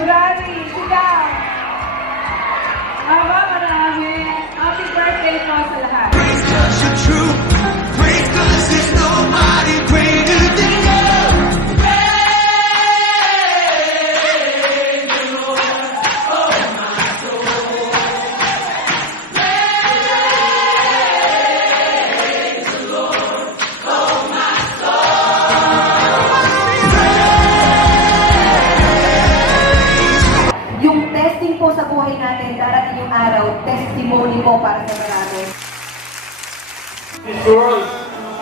February, sila. Aba, marami. Happy birthday po sa lahat. Praise 'cause you're true. Praise 'cause there's nobody greater than you. Yung testing po sa buhay natin, darating yung araw, testimony po para sa marami. This world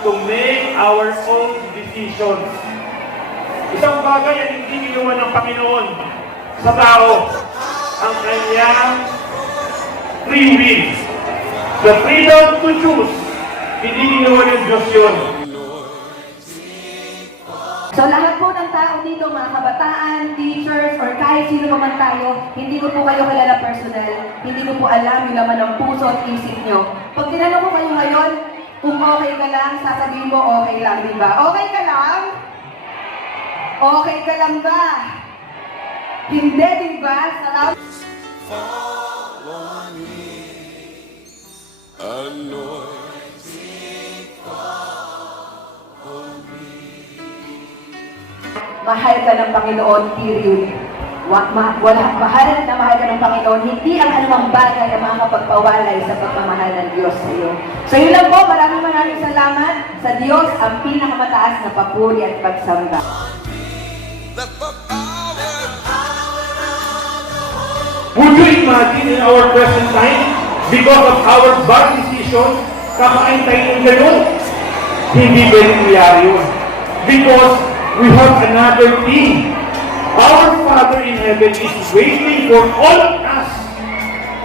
to make our own decisions. Isang bagay ang hindi ginawa ng Panginoon sa tao, ang kanyang free will. The freedom to choose, hindi ginawa ng Diyos yun. So lahat po ng tao dito, mga kabataan, teachers, or kahit sino pa man tayo, hindi ko po kayo kilala personal, hindi ko po alam yung laman ng puso at isip nyo. Pag tinanong ko kayo ngayon, kung okay ka lang, sasabihin mo okay lang, di ba? Okay ka lang? Okay ka lang ba? Hindi, di ba? Salamat. Mahal ka ng Panginoon, period. Mahal ka ng Panginoon, hindi ang anumang bagay na makakapagpawalay sa pagmamahal ng Diyos sa iyo. So yun lang po, maraming salamat sa Diyos, ang pinakamataas na papuri at pagsamba. Would you imagine in our present time, because of our bad decisions, kakain tayo ng ganun? Hindi pwede nangyari yun. Because we have another thing. Our Father in heaven is waiting for all of us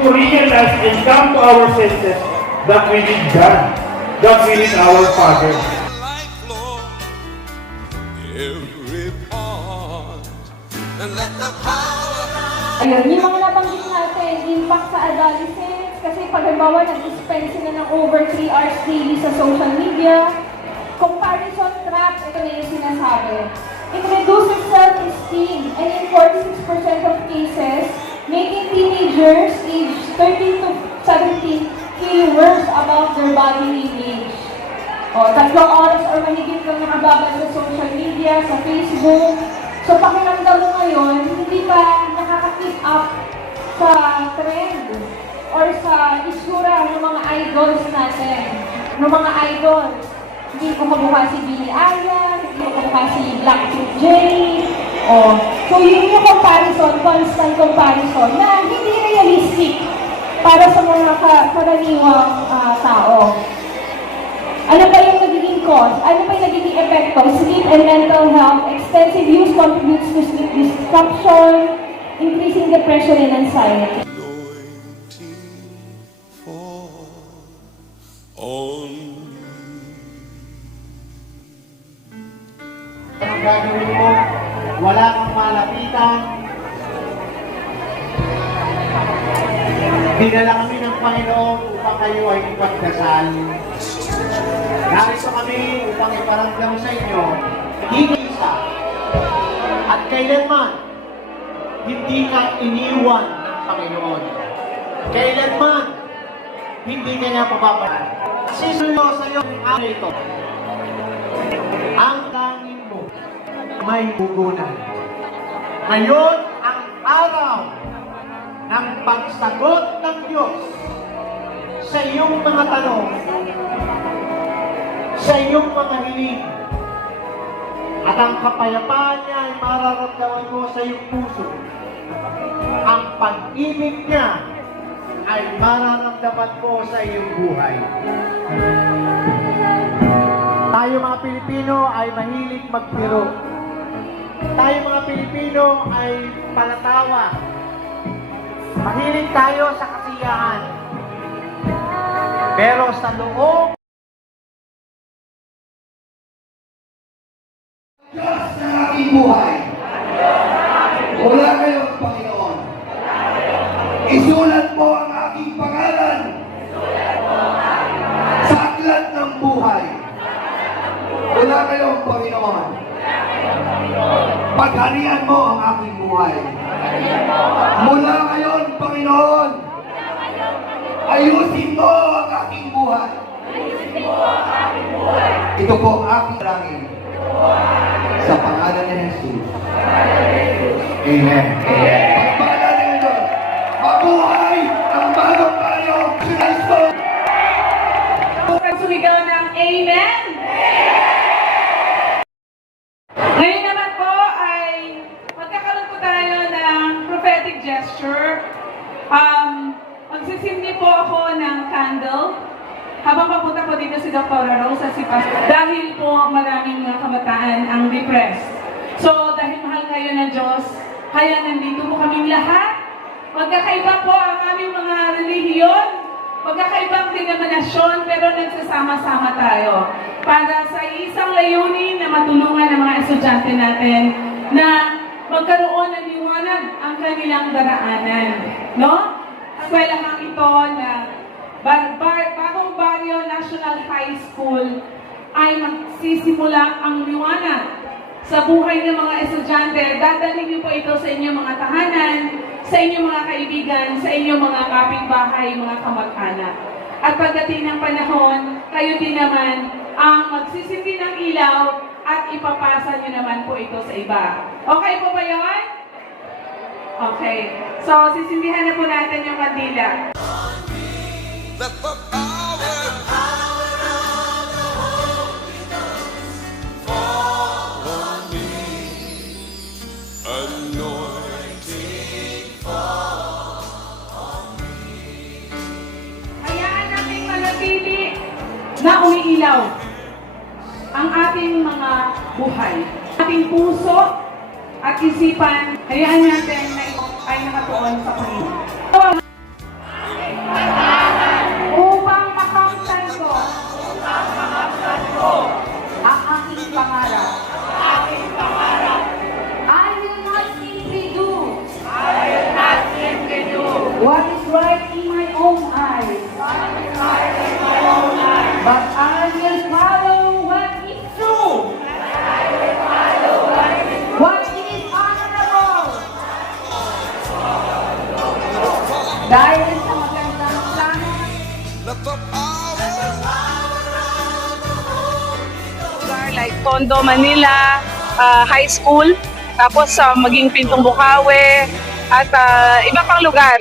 to realize and come to our senses that we need God, that we need our Father. Life, Lord, every part, and let the power Ayun, yung mga nabanggit natin, impact sa adolescents, kasi pag halimbawa nag-spend sila ng over 3 hours daily sa social media, comparison trap, ito na yung sinasabi. It reduces self-esteem, and in 46% of cases, making teenagers aged 13 to 17 feel worse about their body image. O, 3 oras or mahigit lang nakababad sa social media, sa Facebook. So, pakiramdam mo ngayon, hindi pa nakaka-keep up sa trend or sa isura ng mga idols natin, ng mga idols. Hindi ko kamukha si Billie Eilish, hindi ko kamukha si Blackpink Jennie. Oh. So, yun yung comparison, constant comparison na hindi realistic para sa mga karaniwang tao. Ano ba yung nagiging cause? Ano ba yung nagiging epekto? Sleep and mental health, extensive use contributes to sleep disruption, increasing depression and anxiety. Ang gagawin mo, wala kang malapitan. Dinala kami ng Panginoon upang kayo ay ipagdasal. Narito kami upang iparamdam sa inyo, higisa. At kailanman, hindi ka iniwan ng Panginoon. Kailanman, hindi ka niya pababayaan. Sisuyo sa iyo ang ito. Ang tanging mo may pugunan. Ngayon ang araw ng pagsagot ng Diyos sa iyong mga tanong, sa iyong mga hiling. At ang kapayapaan niya ay mararamdaman mo sa iyong puso. Ang pag-ibig niya ay mararamdaman mo sa iyong buhay. Tayo mga Pilipino ay mahilig magbiro. Tayo mga Pilipino ay palatawa. Mahilig tayo sa kasiyahan. Pero sa loob Diyos na aking buhay. Wala kayong Panginoon. Isulat mo ang aking pangalan sa aklat ng buhay. Wala kayong Panginoon. Pagharian mo ang aking buhay. Mula ngayon, Panginoon, ayusin mo ang aking buhay. Ito po ang aking rangin. Sa pangalan ni Jesus. Amen. Pagpala ng Diyos. Mabuhay ang bagong bayo. Kristo. Sumigaw ng Amen! Ngayon naman po ay magkakaroon po tayo ng prophetic gesture. Magsisimli po ako ng candle habang papunta po dito si Dr. Rosa si Pastor. Dahil po maraming mga kabataan ang depressed. So dahil mahal kayo ng Diyos, kaya nandito po kaming lahat. Magkakaiba po ang aming mga relihiyon. Magkakaibang denominasyon pero nagsasama-sama tayo para sa isang layunin na matulungan ng mga estudyante natin na magkaroon ng liwanag ang kanilang daraanan. No? Eskwelahan ito na Bagong Baryo National High School ay magsisimula ang liwanag sa buhay ng mga estudyante. Dadalhin niyo po ito sa inyong mga tahanan, sa inyong mga kaibigan, sa inyong mga kapitbahay, mga kamag-anak. At pagdating ng panahon, kayo din naman ang magsisindi ng ilaw at ipapasa niyo naman po ito sa iba. Okay po ba yun? Okay. So, sisindihan na po natin yung kandila. Let the power of the Holy Ghost fall on me. Anointing fall on me. Hayaan natin manatili na umiilaw ang ating mga buhay. Ating puso at isipan, hayaan natin na ito ay nakatuon sa Panginoon. Upang makamtan ko ang aking pangarap. I will not simply do what is right in my own eyes. But I will follow what is true. What is honorable. Dahil sa magandang plano Let the power of the Holy Ghost. Like Tondo, Manila, High School, tapos maging Pintong Bukawi, at iba pang lugar.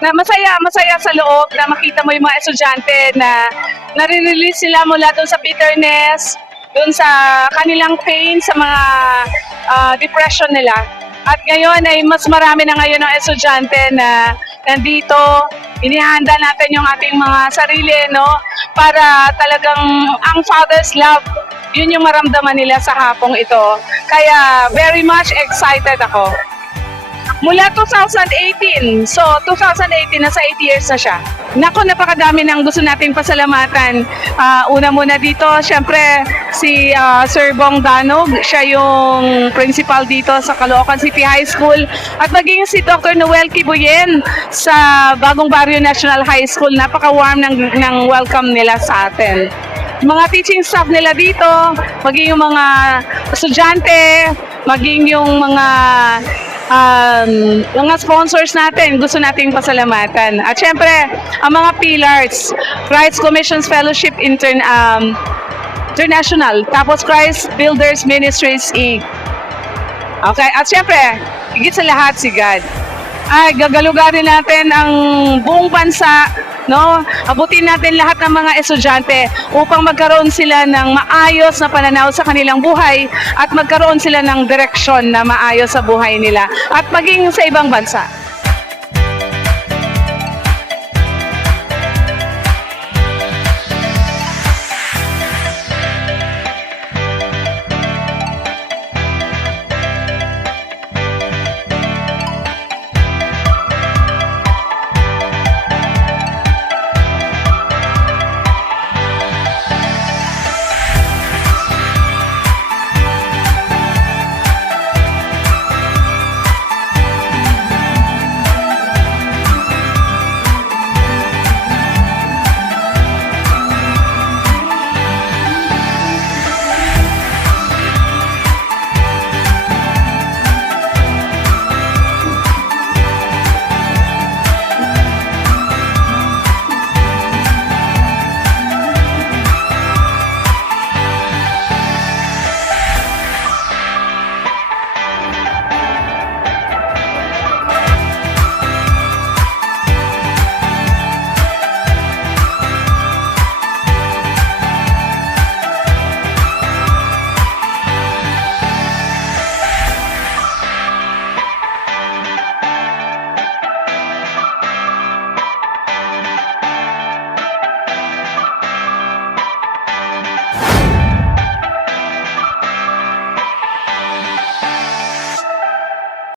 Na masaya sa loob na makita mo yung mga estudyante na nare-release sila mula doon sa bitterness, doon sa kanilang pain, sa mga depression nila. At ngayon ay mas marami na ngayon ng estudyante na nandito, inihanda natin yung ating mga sarili, no? Para talagang ang Father's love, yun yung maramdaman nila sa hapong ito. Kaya very much excited ako. Mula 2018, so 2018, nasa 8 years na siya. Naku, napakadami ng gusto nating pasalamatan. Una muna dito, syempre, si Sir Bong Danog, siya yung principal dito sa Caloocan City High School. At maging si Dr. Noel Kibuyen sa Bagong Baryo National High School. Napaka-warm ng welcome nila sa atin. Mga teaching staff nila dito, maging yung mga estudyante, maging yung mga sponsors natin, gusto nating pasalamatan. At syempre, ang mga pillars, Christ Commissions Fellowship International, tapos Christ Builders Ministries Inc. Okay, at syempre, higit sa lahat si God. Ay, gagalugarin natin ang buong bansa, no? Abutin natin lahat ng mga estudyante upang magkaroon sila ng maayos na pananaw sa kanilang buhay at magkaroon sila ng direksyon na maayos sa buhay nila at maging sa ibang bansa.